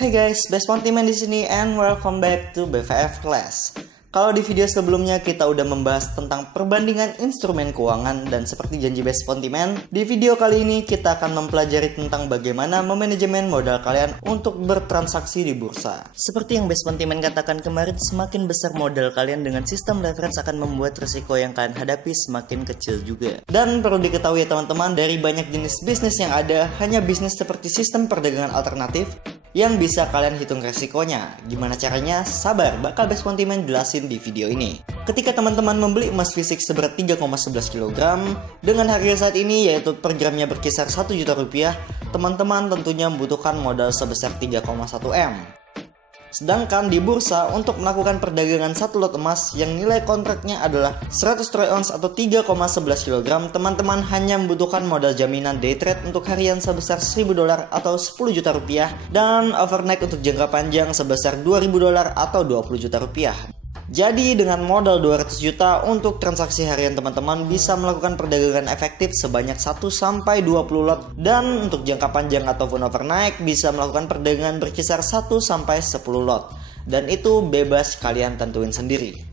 Hai guys, Best Pontiman di sini and welcome back to BVF Class. Kalau di video sebelumnya kita udah membahas tentang perbandingan instrumen keuangan dan seperti janji Best Pontiman, di video kali ini kita akan mempelajari tentang bagaimana memanajemen modal kalian untuk bertransaksi di bursa. Seperti yang Best Pontiman katakan kemarin, semakin besar modal kalian dengan sistem leverage akan membuat risiko yang kalian hadapi semakin kecil juga. Dan perlu diketahui ya teman-teman, dari banyak jenis bisnis yang ada, hanya bisnis seperti sistem perdagangan alternatif yang bisa kalian hitung resikonya. Gimana caranya? Sabar, bakal Best Pontiman jelasin di video ini. Ketika teman-teman membeli emas fisik seberat 3,11 kg dengan harga saat ini yaitu per gramnya berkisar 1 juta rupiah, teman-teman tentunya membutuhkan modal sebesar 3,1 M. Sedangkan di bursa untuk melakukan perdagangan satu lot emas yang nilai kontraknya adalah 100 troy ounce atau 3,11 kg, teman-teman hanya membutuhkan modal jaminan day trade untuk harian sebesar $1.000 atau 10 juta rupiah dan overnight untuk jangka panjang sebesar $2.000 atau 20 juta rupiah. Jadi dengan modal 200 juta untuk transaksi harian teman-teman bisa melakukan perdagangan efektif sebanyak 1-20 lot, dan untuk jangka panjang ataupun overnight bisa melakukan perdagangan berkisar 1-10 lot, dan itu bebas kalian tentuin sendiri.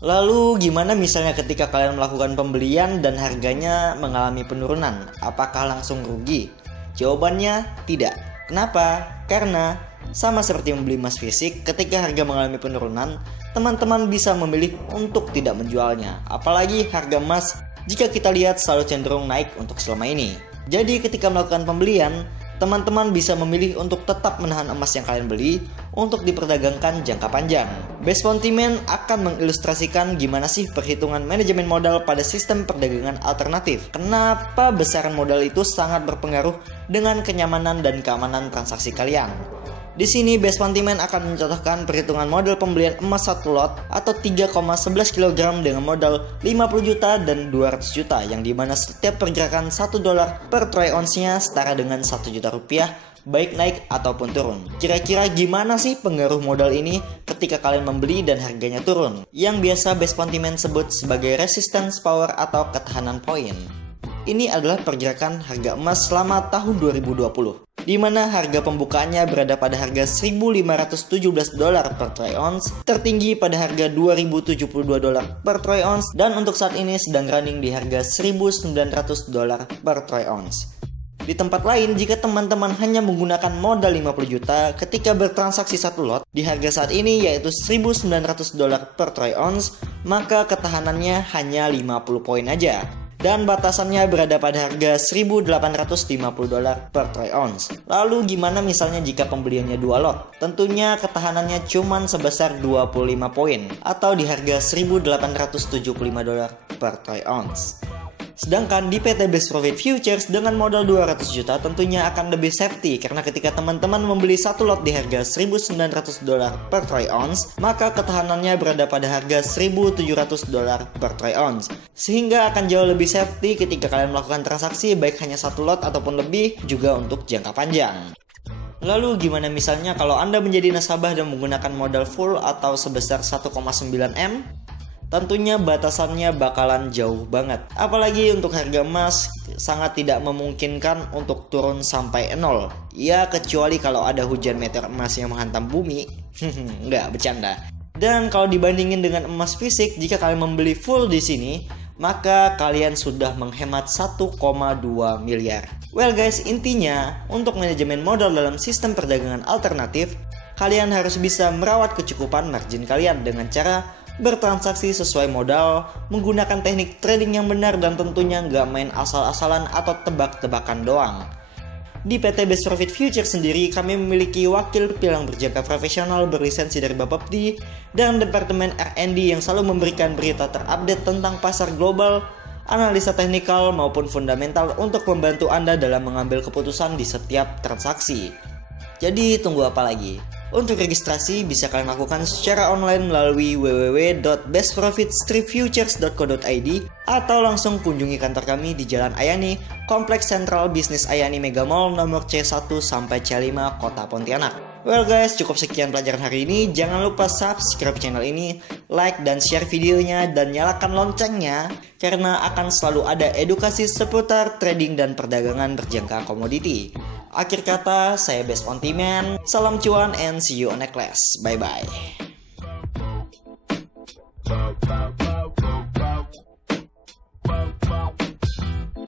Lalu gimana misalnya ketika kalian melakukan pembelian dan harganya mengalami penurunan, apakah langsung rugi? Jawabannya tidak. Kenapa? Karena sama seperti membeli emas fisik, ketika harga mengalami penurunan, teman-teman bisa memilih untuk tidak menjualnya. Apalagi harga emas jika kita lihat selalu cenderung naik untuk selama ini. Jadi ketika melakukan pembelian, teman-teman bisa memilih untuk tetap menahan emas yang kalian beli untuk diperdagangkan jangka panjang. Best Pontiman akan mengilustrasikan gimana sih perhitungan manajemen modal pada sistem perdagangan alternatif. Kenapa besaran modal itu sangat berpengaruh dengan kenyamanan dan keamanan transaksi kalian. Di sini Best Pontiman akan mencontohkan perhitungan modal pembelian emas 1 lot atau 3,11 kg dengan modal 50 juta dan 200 juta, yang dimana setiap pergerakan $1 per troy ounce-nya setara dengan 1 juta rupiah, baik naik ataupun turun. Kira-kira gimana sih pengaruh modal ini ketika kalian membeli dan harganya turun, yang biasa Best Pontiman sebut sebagai resistance power atau ketahanan poin. Ini adalah pergerakan harga emas selama tahun 2020, di mana harga pembukaannya berada pada harga $1.517 per troy ounce, tertinggi pada harga $2.072 per troy ounce, dan untuk saat ini sedang running di harga $1.900 per troy ounce. Di tempat lain, jika teman-teman hanya menggunakan modal 50 juta ketika bertransaksi satu lot di harga saat ini yaitu $1.900 per troy ounce, maka ketahanannya hanya 50 poin aja. Dan batasannya berada pada harga $1.850 per troy ounce. Lalu gimana misalnya jika pembeliannya 2 lot? Tentunya ketahanannya cuma sebesar 25 poin atau di harga $1.875 per troy ounce. Sedangkan di PT Best Profit Futures dengan modal 200 juta tentunya akan lebih safety, karena ketika teman-teman membeli satu lot di harga $1.900 per troy ounce, maka ketahanannya berada pada harga $1.700 per troy ounce, sehingga akan jauh lebih safety ketika kalian melakukan transaksi baik hanya satu lot ataupun lebih, juga untuk jangka panjang. Lalu gimana misalnya kalau Anda menjadi nasabah dan menggunakan modal full atau sebesar 1,9 M? Tentunya batasannya bakalan jauh banget. Apalagi untuk harga emas sangat tidak memungkinkan untuk turun sampai 0. Ya kecuali kalau ada hujan meteor emas yang menghantam bumi. Nggak, bercanda. Dan kalau dibandingin dengan emas fisik, jika kalian membeli full di sini, maka kalian sudah menghemat 1,2 miliar. Well guys, intinya untuk manajemen modal dalam sistem perdagangan alternatif, kalian harus bisa merawat kecukupan margin kalian dengan cara bertransaksi sesuai modal, menggunakan teknik trading yang benar, dan tentunya nggak main asal-asalan atau tebak-tebakan doang. Di PT Best Profit Futures sendiri, kami memiliki wakil pilang berjangka profesional berlisensi dari Bapepti dan Departemen R&D yang selalu memberikan berita terupdate tentang pasar global, analisa teknikal maupun fundamental untuk membantu Anda dalam mengambil keputusan di setiap transaksi. Jadi tunggu apa lagi? Untuk registrasi bisa kalian lakukan secara online melalui www.bestprofitstripfutures.co.id atau langsung kunjungi kantor kami di Jalan Ayani, Kompleks Sentral Bisnis Ayani Mega Mall nomor C1 sampai C5 Kota Pontianak. Well guys, cukup sekian pelajaran hari ini. Jangan lupa subscribe channel ini, like dan share videonya, dan nyalakan loncengnya karena akan selalu ada edukasi seputar trading dan perdagangan berjangka komoditi. Akhir kata, saya Best Pontiman. Salam cuan and see you on next class. Bye-bye.